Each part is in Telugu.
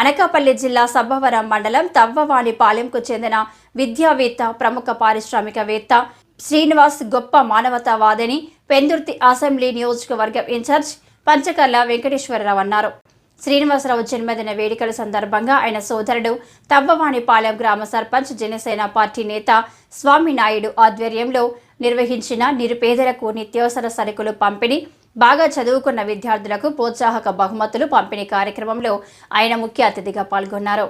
అనకాపల్లి జిల్లా సబ్బవరం మండలం తవ్వవానిపాలెంకు చెందిన విద్యావేత్త, ప్రముఖ పారిశ్రామికవేత్త శ్రీనివాస్ గొప్ప మానవతావాదిని పెందుర్తి అసెంబ్లీ నియోజకవర్గం ఇన్ఛార్జ్ పంచకర్ల వెంకటేశ్వరరావు అన్నారు. శ్రీనివాసరావు జన్మదిన వేడుకల సందర్భంగా ఆయన సోదరుడు తవ్వవానిపాలెం గ్రామ సర్పంచ్ జనసేన పార్టీ నేత స్వామినాయుడు ఆధ్వర్యంలో నిర్వహించిన నిరుపేదలకు నిత్యావసర సరుకులు పంపిణీ, బాగా చదువుకున్న విద్యార్థులకు ప్రోత్సాహక బహుమతులు పంపిణీ కార్యక్రమంలో ఆయన ముఖ్య అతిథిగా పాల్గొన్నారు.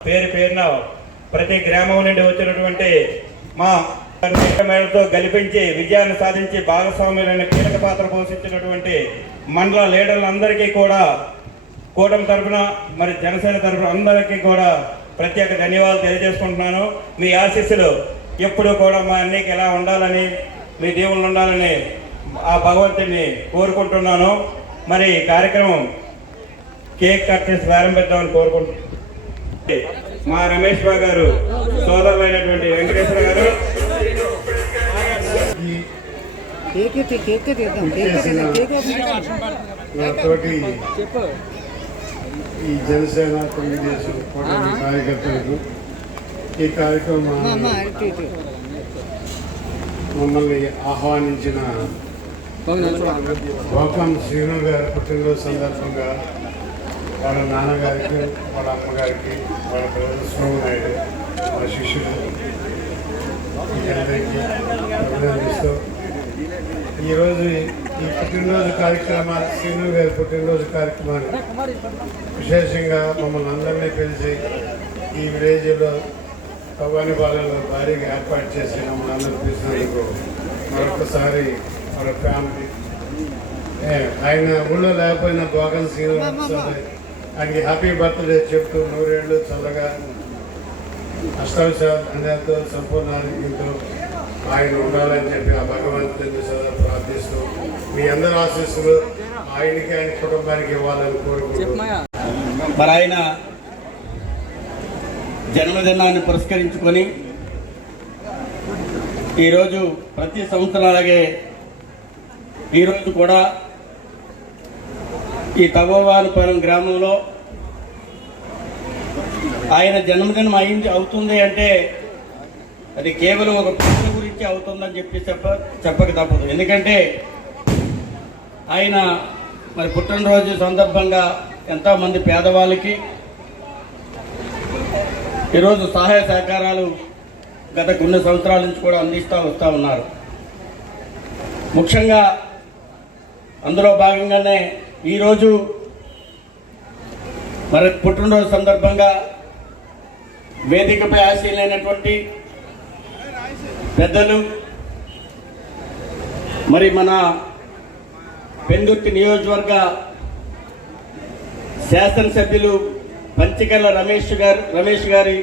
పేరు పేరున ప్రతి గ్రామం నుండి వచ్చినటువంటి మా మేళతో గెలిపించి విజయాన్ని సాధించి భాగస్వామ్యులైన కీలక పాత్ర పోషించినటువంటి మండల లీడర్లందరికీ కూడా కూటమి తరఫున మరి జనసేన తరఫున అందరికీ కూడా ప్రత్యేక ధన్యవాదాలు తెలియజేసుకుంటున్నాను. మీ ఆశీస్సులు ఎప్పుడూ కూడా మా అన్నికి ఎలా ఉండాలని, మీ దీవులు ఉండాలని ఆ భగవంతుని కోరుకుంటున్నాను. మరి కార్యక్రమం కేక్ కట్ చేసి ప్రారంభిద్దామని కోరుకుంటున్నాను. మా రమేష్ బాబు గారు సోదరులైనటువంటి వెంకటేశ్వర గారు నాతోటి ఈ జనసేన తెలుగుదేశం కార్యకర్తలకు ఈ కార్యక్రమం మమ్మల్ని ఆహ్వానించిన గోకం శ్రీను గారి పుట్టినరోజు సందర్భంగా వాళ్ళ నాన్నగారికి, వాళ్ళ అమ్మగారికి, వాళ్ళ బ్రదర్ స్వామినాయుడు, వాళ్ళ శిష్యుడు అందరికీ అభినందిస్తూ ఈరోజు ఈ పుట్టినరోజు కార్యక్రమాన్ని, శ్రీను గారి పుట్టినరోజు కార్యక్రమాన్ని విశేషంగా మమ్మల్ని అందరినీ పిలిచి ఈ విలేజ్లో తవ్వానిపాలెంలో భారీగా ఏర్పాటు చేసి మమ్మల్ని అందరూ పిలిచినందుకు మరొకసారి వాళ్ళ ఫ్యామిలీ, ఆయన ఊళ్ళో లేకపోయినా గోకం శ్రీను ఆయనకి హ్యాపీ బర్త్డే చెప్తూ 100 ఏళ్ళు చల్లగా అష్టావిషాలతో సంపూర్ణ ఆరోగ్యంతో ఆయన ఉండాలని చెప్పి ఆ భగవంతుని సదా ప్రార్థిస్తూ మీ అందరి ఆశీస్సులు ఆయనకి, ఆయన కుటుంబానికి ఇవ్వాలని కోరుకుంటున్నాను. మరి ఆయన జన్మదినాన్ని పురస్కరించుకొని ఈరోజు ప్రతి సంవత్సరం అలాగే ఈరోజు కూడా ఈ తవ్వవానిపాలెం గ్రామంలో ఆయన జన్మదినం అవుతుంది అంటే అది కేవలం ఒక ప్రజల గురించి అవుతుందని చెప్పక తప్పదు. ఎందుకంటే ఆయన మరి పుట్టినరోజు సందర్భంగా ఎంతోమంది పేదవాళ్ళకి ఈరోజు సహాయ సహకారాలు గత కొన్ని సంవత్సరాల నుంచి కూడా అందిస్తూ వస్తూ ఉన్నారు. ముఖ్యంగా అందులో భాగంగానే ఈరోజు మరి పుట్టినరోజు సందర్భంగా వేదికపై ఆశీలైనటువంటి పెద్దలు, మరి మన పెందుర్తి నియోజకవర్గ శాసనసభ్యులు పంచకర్ల రమేష్ గారి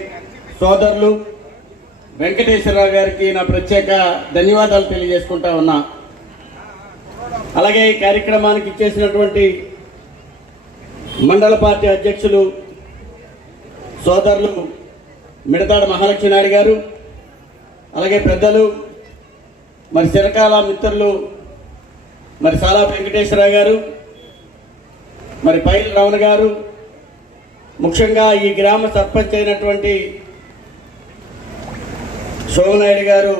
సోదరులు వెంకటేశ్వరరావు గారికి నా ప్రత్యేక ధన్యవాదాలు తెలియజేసుకుంటా ఉన్నా. అలాగే ఈ కార్యక్రమానికి ఇచ్చేసినటువంటి మండల పార్టీ అధ్యక్షులు సోదరులు మిడతాడ మహాలక్ష్మి నాయుడు గారు, అలాగే పెద్దలు మరి చిరకాల మిత్రులు మరి సాలా వెంకటేశ్వరరావు గారు, మరి పైల్ రమణ గారు, ముఖ్యంగా ఈ గ్రామ సర్పంచ్ అయినటువంటి సోమనాయుడు గారు,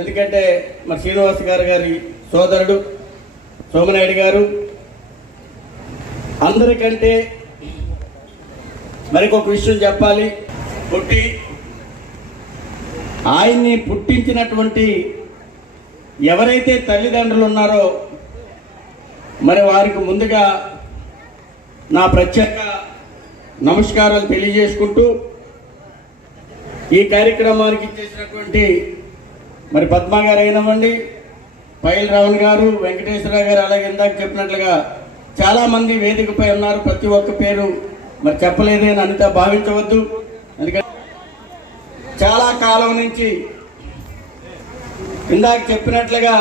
ఎందుకంటే మరి శ్రీనివాస్ గారి సోదరుడు సోమనాయుడు గారు, అందరికంటే మరికొక విషయం చెప్పాలి. ఆయన్ని పుట్టించినటువంటి ఎవరైతే తల్లిదండ్రులు ఉన్నారో మరి వారికి ముందుగా నా ప్రత్యేక నమస్కారాలు తెలియజేసుకుంటూ ఈ కార్యక్రమానికి చేసినటువంటి మరి పద్మ గారు అయినవ్వండి, పైల్ రావణ్ గారు, వెంకటేశ్వరరావు గారు, అలాగే ఇందాక చెప్పినట్లుగా చాలామంది వేదికపై ఉన్నారు. ప్రతి ఒక్క పేరు మరి చెప్పలేదని అనిత భావించవద్దు. ఎందుకంటే చాలా కాలం నుంచి ఇందాక చెప్పినట్లుగా